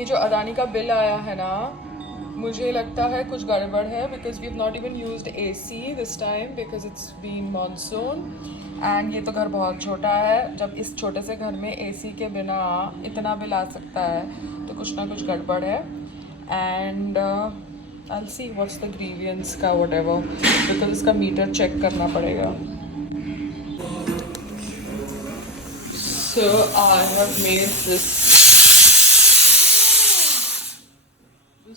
ये जो अदानी का बिल आया है ना, मुझे लगता है कुछ गड़बड़ है because we have not even used AC this time because it's been monsoon and ये तो घर बहुत छोटा है। जब इस छोटे से घर में एसी के बिना इतना बिल आ सकता है तो कुछ ना कुछ गड़बड़ है। And I will see what's the grievances का व्हाटएवर बिकॉज इसका मीटर चेक करना पड़ेगा। So I have made this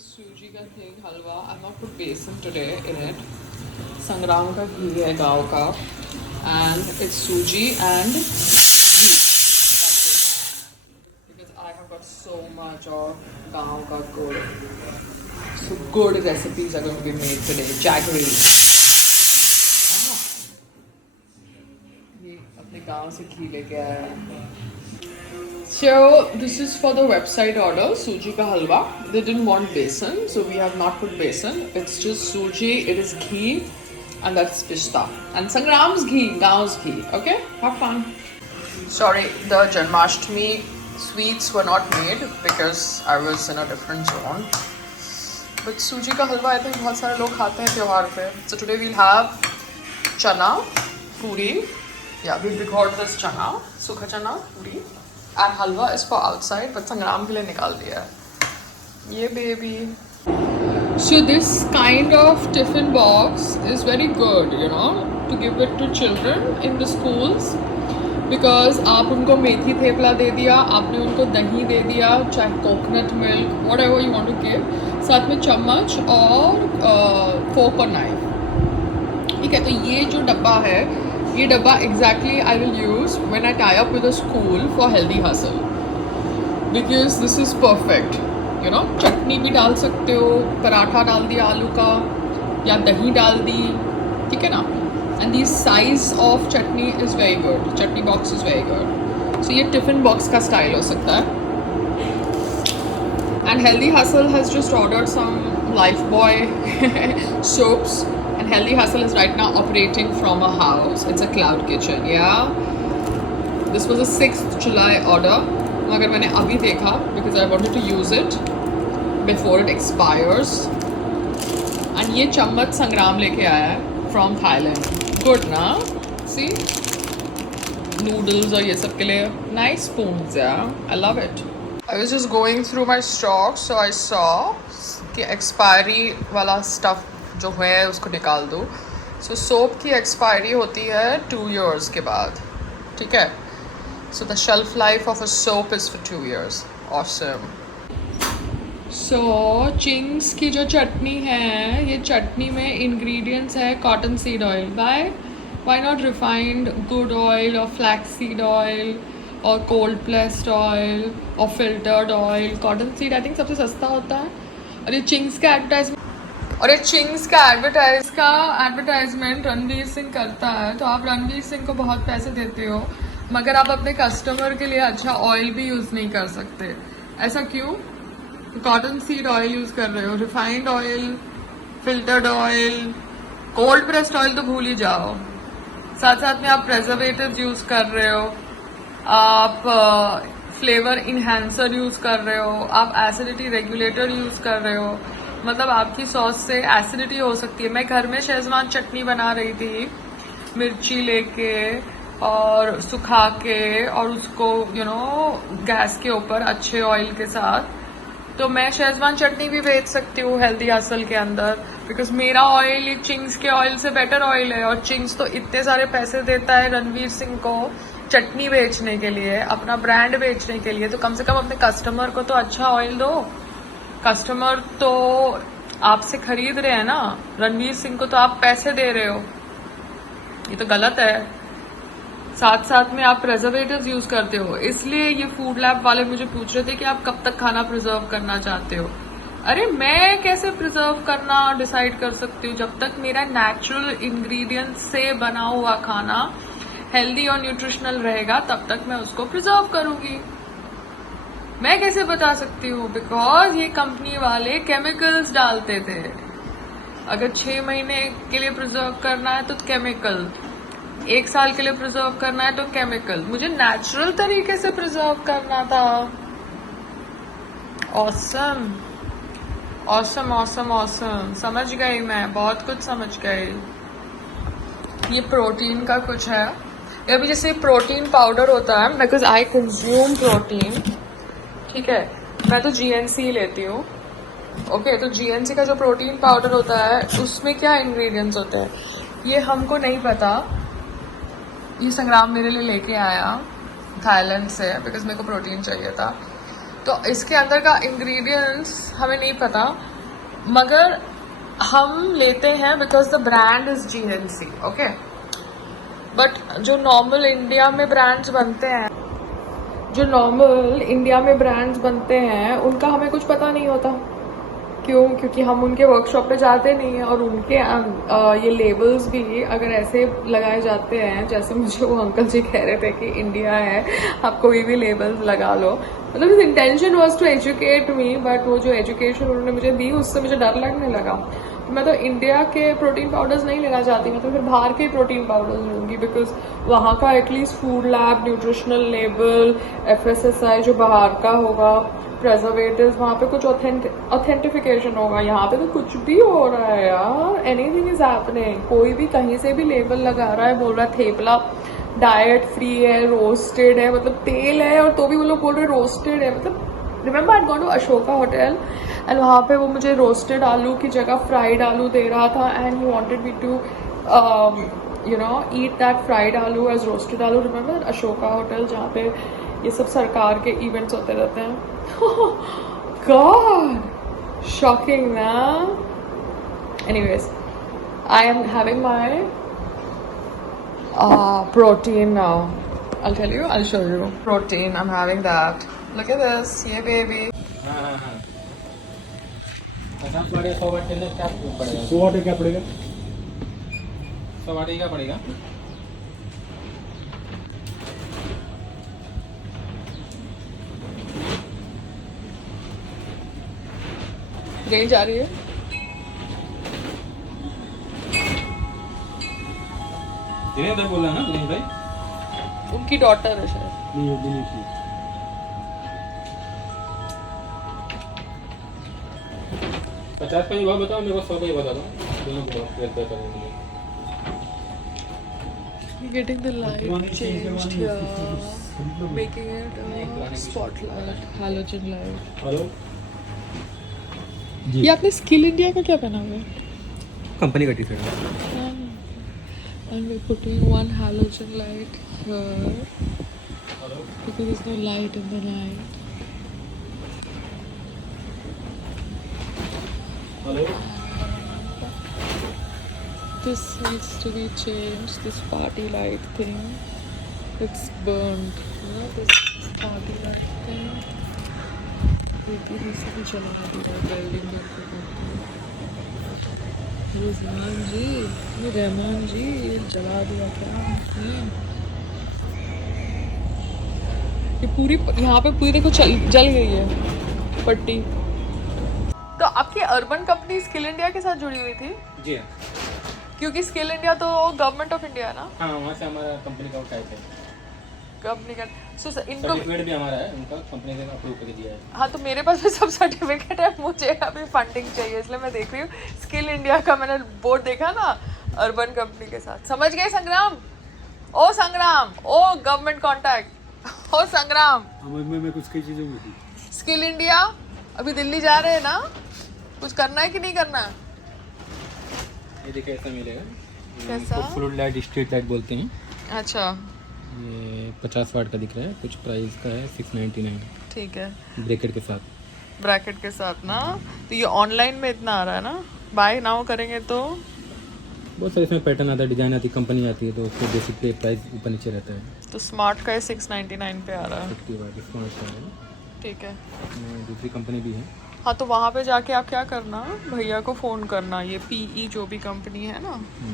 सूजी का thing halwa. I not put besan today in it. Sangram का घी है गाँव का and it's suji and because I have got so much of गाँव का गुड़। So good recipes are going to be made today. Jaggery ये अपने गाँव से घी लेके आया है। So this is for the website order, suji ka halwa. They didn't want besan, so we have not put besan. It's just suji, it is ghee, and that's pista. And Sangram's ghee, Gaon's ghee. Okay, have fun. Sorry, the Janmashtami sweets were not made because I was in a different zone. But suji ka halwa, I think बहुत सारे लोग खाते हैं त्योहार पे. So today we'll have chana, puri. Yeah, we record this chana, sukha chana, puri. And halwa is for outside, but संग्राम के लिए निकाल दिया है ये baby. So this kind of tiffin box is very good, you know, to give it to children in the schools because आप उनको मेथी थेपला दे दिया, आपने उनको दही दे दिया, चाहे coconut milk whatever you want to give, साथ में चम्मच और फोक और नाइफ। ठीक है, तो ये जो डब्बा है ये डब्बा exactly I will use when I tie up with a school for Healthy Hustle because this is perfect. You know, चटनी भी डाल सकते हो, पराठा डाल दिया आलू का या दही डाल दी, ठीक है ना। And the size of chutney is very good, chutney box is very good. So ये टिफिन बॉक्स का स्टाइल हो सकता है। And Healthy Hustle has just ordered some Lifebuoy soaps. And Healthy Hustle is right now operating from a house. It's a cloud kitchen, yeah. This was a 6th July order. मगर मैंने अभी देखा because I wanted to use it before it expires. And ये चम्मच संग्राम लेके आया है from Thailand. Good ना? See? Noodles और ये सब के लिए nice spoons, yeah. I love it. I was just going through my stock, so I saw कि expiry वाला stuff जो है उसको निकाल दो। सो सोप की एक्सपायरी होती है 2 years के बाद, ठीक है। So the shelf life of a soap is for 2 years. Awesome. So Ching's की जो चटनी है, ये चटनी में इंग्रेडिएंट्स है cottonseed oil. Why not refined good oil और फ्लैक्स सीड ऑयल और कोल्ड प्रेस्ड ऑयल और filtered oil. Cottonseed I think सबसे सस्ता होता है। और ये चिंग्स का एडवर्टाइजमेंट रणवीर सिंह करता है, तो आप रणवीर सिंह को बहुत पैसे देते हो मगर आप अपने कस्टमर के लिए अच्छा ऑयल भी यूज नहीं कर सकते। ऐसा क्यों? कॉटन सीड ऑयल यूज कर रहे हो, refined oil, filtered oil, cold pressed oil तो भूल ही जाओ। साथ साथ में आप प्रेजर्वेटिव्स यूज कर रहे हो, आप फ्लेवर इन्हेंसर यूज कर रहे हो, आप एसिडिटी रेगुलेटर यूज कर रहे हो। मतलब आपकी सॉस से एसिडिटी हो सकती है। मैं घर में शेजवान चटनी बना रही थी, मिर्ची लेके और सुखा के और उसको गैस के ऊपर अच्छे ऑयल के साथ, तो मैं शेजवान चटनी भी बेच सकती हूँ हेल्दी हसल के अंदर बिकॉज मेरा ऑयल ये चिंग्स के ऑयल से बेटर ऑयल है। और चिंग्स तो इतने सारे पैसे देता है रणवीर सिंह को चटनी बेचने के लिए, अपना ब्रांड बेचने के लिए, तो कम से कम अपने कस्टमर को तो अच्छा ऑयल दो। कस्टमर तो आपसे खरीद रहे हैं ना, रणवीर सिंह को तो आप पैसे दे रहे हो, ये तो गलत है। साथ साथ में आप प्रिजर्वेटिव्स यूज करते हो। इसलिए ये फूड लैब वाले मुझे पूछ रहे थे कि आप कब तक खाना प्रिजर्व करना चाहते हो। अरे मैं कैसे प्रिजर्व करना डिसाइड कर सकती हूँ? जब तक मेरा नेचुरल इंग्रेडिएंट से बना हुआ खाना हेल्दी और न्यूट्रिशनल रहेगा तब तक मैं उसको प्रिजर्व करूंगी। मैं कैसे बता सकती हूँ? बिकॉज ये कंपनी वाले केमिकल्स डालते थे। अगर 6 महीने के लिए प्रिजर्व करना है तो केमिकल, 1 साल के लिए प्रिजर्व करना है तो केमिकल। मुझे नेचुरल तरीके से प्रिजर्व करना था। ऑसम ऑसम ऑसम ऑसम, समझ गई मैं, बहुत कुछ समझ गई। ये प्रोटीन का कुछ है, ये भी जैसे प्रोटीन पाउडर होता है, बिकॉज आई कंज्यूम प्रोटीन, ठीक है। मैं तो GNC लेती हूँ, ओके। तो GNC का जो प्रोटीन पाउडर होता है उसमें क्या इंग्रेडिएंट्स होते हैं ये हमको नहीं पता। ये संग्राम मेरे लिए लेके आया थाईलैंड से, बिकॉज मेरे को प्रोटीन चाहिए था। तो इसके अंदर का इंग्रेडिएंट्स हमें नहीं पता, मगर हम लेते हैं because the brand is GNC, okay. But जो नॉर्मल इंडिया में ब्रांड्स बनते हैं, उनका हमें कुछ पता नहीं होता। क्यों? क्योंकि हम उनके वर्कशॉप पे जाते नहीं हैं, और उनके ये लेबल्स भी अगर ऐसे लगाए जाते हैं जैसे मुझे वो अंकल जी कह रहे थे कि इंडिया है, आप कोई भी लेबल्स लगा लो। मतलब इस intention was to educate me, but वो जो एजुकेशन उन्होंने मुझे दी उससे मुझे डर लगने लगा। तो मैं तो इंडिया के प्रोटीन पाउडर्स नहीं लेना चाहती, मैं तो फिर बाहर के प्रोटीन पाउडर्स लूँगी, बिकॉज वहाँ का at least food lab, nutritional label, FSSI जो बाहर का होगा, प्रेजर्वेटिव्स, वहाँ पे कुछ ऑथेंटिफिकेशन होगा। यहाँ पे तो कुछ भी हो रहा है यार, एनीथिंग इज हैपनिंग। कोई भी कहीं से भी लेबल लगा रहा है, बोल रहा है थेपला डाइट फ्री है, रोस्टेड है, मतलब तेल है, और तो भी वो लोग बोल रहे रोस्टेड है। मतलब remember I got to Ashoka hotel, and वहाँ पे वो मुझे रोस्टेड आलू की जगह फ्राइड आलू दे रहा था, and he wanted me to eat that fried aloo as roasted aloo. Remember Ashoka hotel, जहाँ पे ये सब सरकार के इवेंट्स होते रहते हैं। God, shocking ना। Anyways, I am having my protein now. I'll tell you, I'll show you. Protein, I'm having that. Look at this, yeah baby. हाँ। 50 वाटे 100 वाटे में क्या पड़ेगा? 100 वाटे क्या पड़ेगा? 100 वाटे क्या पड़ेगा? कहीं जा रही है? दिनेश भाई बोल रहा है ना, दिनेश भाई? उनकी डॉटर है शायद। नहीं, वो दिनेश ही। 50 का ही भाव बताओ, मेरे को 100 का ही बता दो, दोनों को रेट पे करेंगे। Getting the light changed here, making it a spotlight, halogen light. Hello ये आपने स्किल इंडिया का क्या पहना हुआ है? कंपनी का टी-शर्ट है। And we're putting one halogen light here because there's no light in the night. Hello This needs to be changed. This party light thing, it's burned. You know this party light thing. ये सब चला दिया building करते। रहमान जी, ये रहमान जी जला दिया क्या? ये पूरी यहाँ पे पूरी देखो जल गई है पट्टी। तो आपकी अर्बन कंपनी स्किल इंडिया के साथ जुड़ी हुई थी? जी हाँ। क्योंकि स्किल इंडिया तो गवर्नमेंट ऑफ इंडिया है ना? हाँ, वहाँ से हमारा कंपनी का टाइप है। कंपनी का इनको सर्टिफिकेट भी हमारा है, उनका कंपनी ने अप्रूव कर दिया है। हाँ, तो मेरे पास भी सब सर्टिफिकेट है, मुझे अभी फंडिंग चाहिए, इसलिए मैं देख रही हूँ। स्किल इंडिया का मैंने बोर्ड देखा ना, अर्बन कंपनी के साथ। समझ गए संग्राम? ओ संग्राम, ओ गवर्नमेंट कॉन्टैक्ट, ओ संग्राम। मैं कुछ कई चीज़ों में थी। स्किल इंडिया अभी दिल्ली जा रहे हैं ना, कुछ करना है कि नहीं करना? ये देखिए ऐसा मिलेगा। कैसा? फ्लूड लाइट, स्ट्रीट लाइट बोलते हैं। अच्छा, ये 50 वाट का दिख रहा है, कुछ प्राइस का है 699। ठीक है, ब्रैकेट के साथ। ब्रैकेट के साथ ना। तो ये ऑनलाइन में इतना आ रहा है ना, बाय नाउ करेंगे तो बहुत सारे इसमें पैटर्न आता है, डिजाइन आती है, कंपनी आती है, तो उसके बेसिकली प्राइस ऊपर नीचे रहता है। तो स्मार्ट का 699 पे आ रहा है। 50 वाट स्मार्ट का है। ठीक है। दूसरी कंपनी भी है। हाँ, तो वहाँ पे जाके आप क्या करना, भैया को फ़ोन करना, ये PE जो भी कंपनी है ना,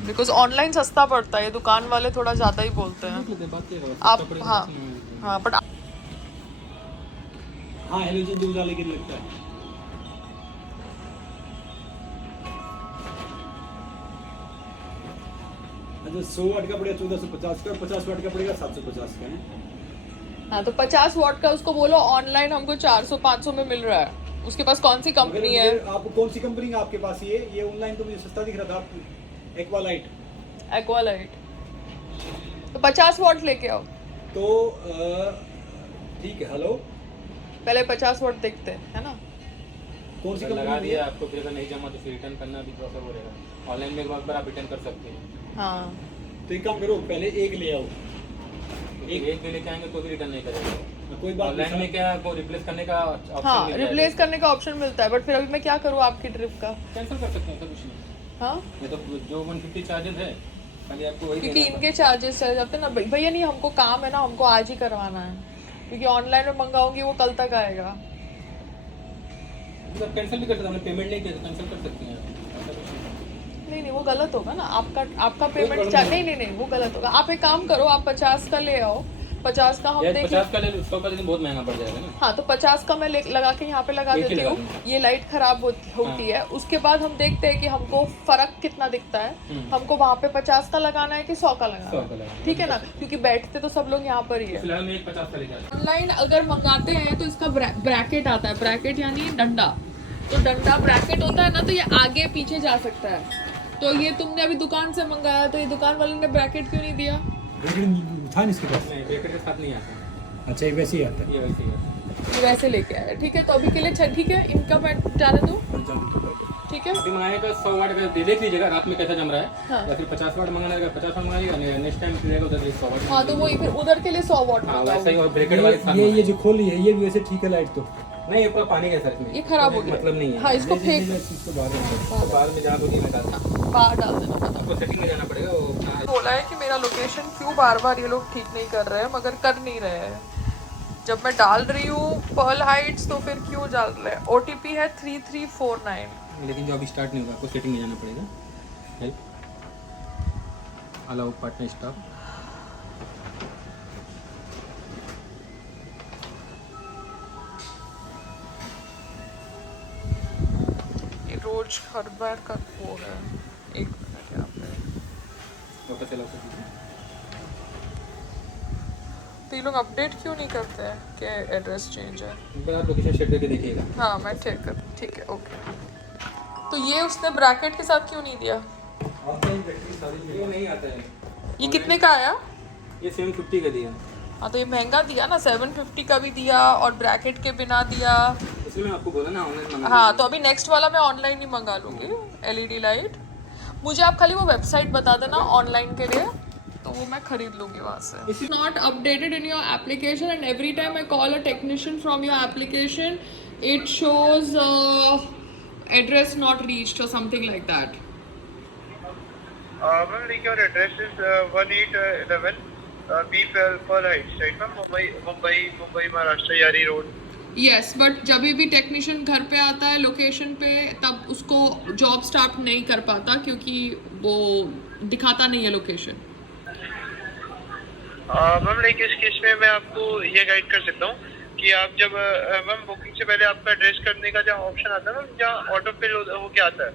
बिकॉज ऑनलाइन सस्ता पड़ता है, ये दुकान वाले थोड़ा ज़्यादा ही बोलते हैं। आप हाँ हाँ बट हाँ हेलोजन जो उजाले के लगता है। अच्छा 100 वाट का पड़ेगा 1450 का, 50 वाट का पड़ेगा 750 का है। हाँ, तो 50 वाट का उसको बोलो ऑनलाइन हमको 400-500 में मिल रहा है। उसके पास कौन सी कंपनी है? आप कौन सी कंपनी है आपके पास? ये ऑनलाइन तो मुझे सस्ता दिख रहा था, एक्वालाइट। एक्वालाइट तो 50 वॉट लेके आओ। तो ठीक है। हेलो, पहले 50 वॉट देखते हैं, है ना? कौन सी लगा कंपनी दिया है? आपको, फिर अगर नहीं जमा तो फिर रिटर्न करना भी प्रोसेस हो रहेगा। ऑनलाइन में एक बार आप रिटर्न कर सकते हैं। हाँ, तो एक काम करो, पहले एक ले आओ। एक भी लेके आएंगे तो भी रिटर्न नहीं करेगा। कोई बात ऑनलाइन में क्या आपको रिप्लेस करने का ऑप्शन हाँ, मिल जाएगा। रिप्लेस करने का ऑप्शन मिलता है, बट फिर अभी मैं क्या करूँ आपकी ट्रिप का? कैंसिल कर सकते हैं, ऐसा कुछ नहीं। हाँ, ये तो जो 150 चार्जेस है खाली आपको वही क्योंकि देना इनके चार्जेस चले जाते हैं ना भैया। नहीं, हमको काम है ना, हमको आज ही करवाना है, क्योंकि ऑनलाइन में मंगाऊंगी वो कल तक आएगा। पड़ेगा। कैंसिल भी कर सकते हैं, हमने पेमेंट नहीं किया तो कैंसिल कर सकते हैं, ऐसा कुछ नहीं। नहीं, वो गलत होगा ना। आपका पेमेंट प्रॉब्लम नहीं, वो गलत होगा। आप एक काम करो, आप 50 का ले आओ। 50 का हम यार देख 50 का ले लो, 100 का लेकिन बहुत महंगा पड़ जाएगा ना। हाँ, तो 50 का मैं लगा के यहाँ पे लगा एक ही देती लगा हूँ। दूँ। ये लाइट खराब होती है, उसके बाद हम देखते हैं कि हमको फर्क कितना दिखता है। हमको वहाँ पे 50 का लगाना है कि 100 का 100 लगाना का है, लगाना। ठीक है ना? क्योंकि बैठते तो सब लोग यहाँ पर ही है। फिलहाल मैं एक 50 का लेके आता ऑनलाइन अगर मंगाते हैं तो इसका ब्रैकेट आता है। ब्रैकेट यानी डंडा। तो डंडा ब्रैकेट होता है ना, तो ये आगे पीछे जा सकता है। तो ये तुमने अभी दुकान से मंगाया, तो ये दुकान वाले ने ब्रैकेट क्यों नहीं दिया? था नहीं इसके पास। हूँ। नहीं, ब्रेकर के साथ नहीं आता। अच्छा, ये वैसे ही आता है। ये वैसे ही आता है। ये वैसे लेके आया, ठीक है? तो अभी के लिए ठीक है, इनका मैं जाने दूँ, ठीक है? अभी मंगाएगा 100 वाट का, देख लीजिएगा रात में कैसा जम रहा है। हाँ। या फिर 50 वाट मंगाना रहेगा, 50 वाट मंगाइएगा, नेक्स्ट टाइम फिर उधर 100 वाट। हाँ, तो वही फिर उधर के लिए 100 वॉट हाँ, वैसा ही। मंगाऊंगी। और ब्रेकर वाले के साथ ये जो खोली है ये भी वैसे ठीक है लाइट तो। नहीं, ये पूरा पानी का सर इसमें। ये खराब हो गया। मतलब नहीं है। हाँ, इसको फेंक इसको बाहर तो बाद में जहाँ होगी मैं डालता हूँ। बाहर डाल देना। आपको सेटिंग में जाना पड़ेगा। वो बोला है कि मेरा लोकेशन क्यों बार बार ये लोग ठीक नहीं कर रहे हैं, मगर कर नहीं रहे हैं। जब मैं डाल रही हूँ पर्ल हाइट्स, तो फिर क्यों डाल रहे हैं? OTP है 3349। लेकिन जो अभी स्टार्ट नहीं होगा, आपको सेटिंग में जाना पड़ेगा। Help, allow partner stop. ये रोज हर बार का वो है। एक मिनट यहाँ पे। वापस अलाउ कर दीजिए। तो ये लोग अपडेट क्यों नहीं करते हैं कि एड्रेस चेंज है? एक बार आप लोकेशन सेट करके देखिएगा। हाँ, मैं ठीक है, ओके। तो ये उसने ब्रैकेट के साथ क्यों नहीं दिया? ये नहीं आता है। ये कितने का आया? ये 750 का दिया। हाँ, तो ये महंगा दिया ना। 750 का भी दिया और ब्रैकेट के बिना दिया। इसलिए मैं आपको बोला ना ऑनलाइन मंगा। हाँ, तो अभी नेक्स्ट वाला मैं ऑनलाइन ही मंगा लूंगी, LED लाइट। मुझे आप खाली वो वेबसाइट बता देना ऑनलाइन के लिए, तो वो मैं खरीद लूंगी वहाँ से। It's not updated in your application and every time I call a technician from your application it shows address not reached or something like that. Ma'am, like your address is 1811 B Pearl Heights, right ma'am? Mumbai, Maharashtra, Yari Road. Yes, but जब भी technician घर पे आता है location पे, तब उसको job start नहीं कर पाता क्योंकि वो दिखाता नहीं है लोकेशन। मैम, लाइक इस केस में मैं आपको ये गाइड कर सकता हूँ कि आप जब मैम बुकिंग से पहले आपका एड्रेस करने का जहाँ ऑप्शन आता है मैम, जहाँ ऑटो फिल हो क्या आता है?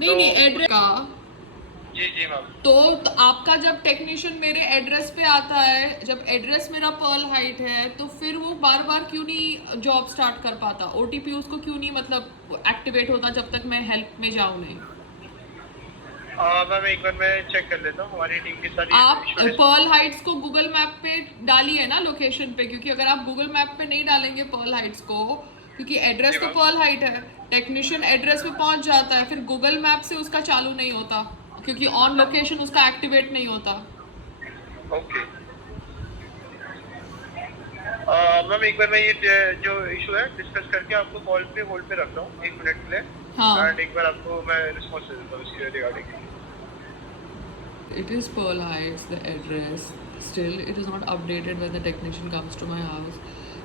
नहीं, एड्रेस का। जी मैम। तो आपका जब टेक्नीशियन मेरे एड्रेस पे आता है, जब एड्रेस मेरा पर्ल हाइट है, तो फिर वो बार बार क्यों नहीं जॉब स्टार्ट कर पाता? OTP उसको क्यों नहीं मतलब एक्टिवेट होता जब तक मैं हेल्प में जाऊँ नहीं? मैम, एक बार मैं चेक कर लेता हूँ हमारी टीम के साथ। आप पर्ल हाइट्स को गूगल मैप पे डालिए ना लोकेशन पे, क्योंकि अगर आप गूगल मैप पे नहीं डालेंगे पर्ल हाइट्स को, क्योंकि एड्रेस तो पर्ल हाइट है, टेक्नीशियन एड्रेस पे पहुंच जाता है, फिर गूगल मैप से उसका चालू नहीं होता क्योंकि ऑन लोकेशन उसका एक्टिवेट नहीं होता। ओके मैम, एक बार मैं ये जो इशू है डिस्कस करके आपको कॉल पे होल्ड पे रखता हूँ 1 मिनट के लिए। हाँ। एंड एक बार आपको मैं रिस्पॉन्स दे देता हूँ इसके regarding. It is Pearl Heights, the address. Still, it is not updated when the technician comes to my house.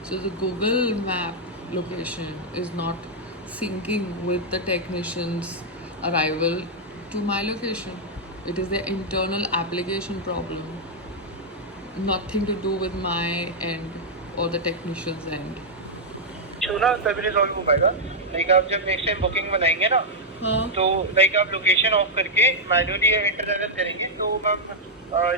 So the Google map location is not syncing with the technician's arrival to my location. It is the internal application problem. Nothing to do with my end or the technician's end. Issue ना तभी resolve हो पाएगा। Like आप जब next time booking बनाएंगे ना, हाँ। तो लाइक आप लोकेशन ऑफ करके मैन्युअली एंटर अगर करेंगे तो मैम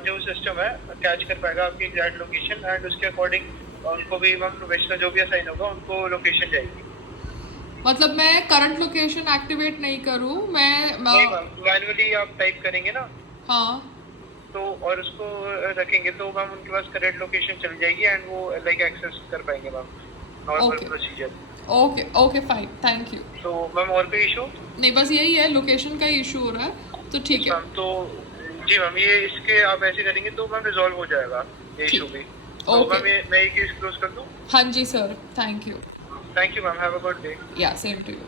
जो सिस्टम है कैच कर पाएगा आपकी एग्जैक्ट लोकेशन एंड उसके अकॉर्डिंग उनको भी मैम प्रोफेशनल जो भी असाइन होगा उनको लोकेशन जाएगी। मतलब मैं करंट लोकेशन एक्टिवेट नहीं करूँ, मैं नहीं मैम, मैनुअली आप टाइप करेंगे ना हाँ तो और उसको रखेंगे तो मैम उनके पास करेक्ट लोकेशन चल जाएगी एंड वो लाइक एक्सेस कर पाएंगे ma'am, normal Okay. Procedure. Okay okay fine, thank you. तो मैम और कोई इशू? नहीं बस यही है, लोकेशन का इशू हो रहा है तो ठीक है। मैम तो जी मैम, ये इसके आप ऐसे करेंगे तो मैम रिजॉल्व हो जाएगा ये इशू भी। तो Okay. मैम मैं ये केस क्लोज कर दूँ? हाँ जी sir, thank you. Thank you ma'am, have a good day. Yeah same to you.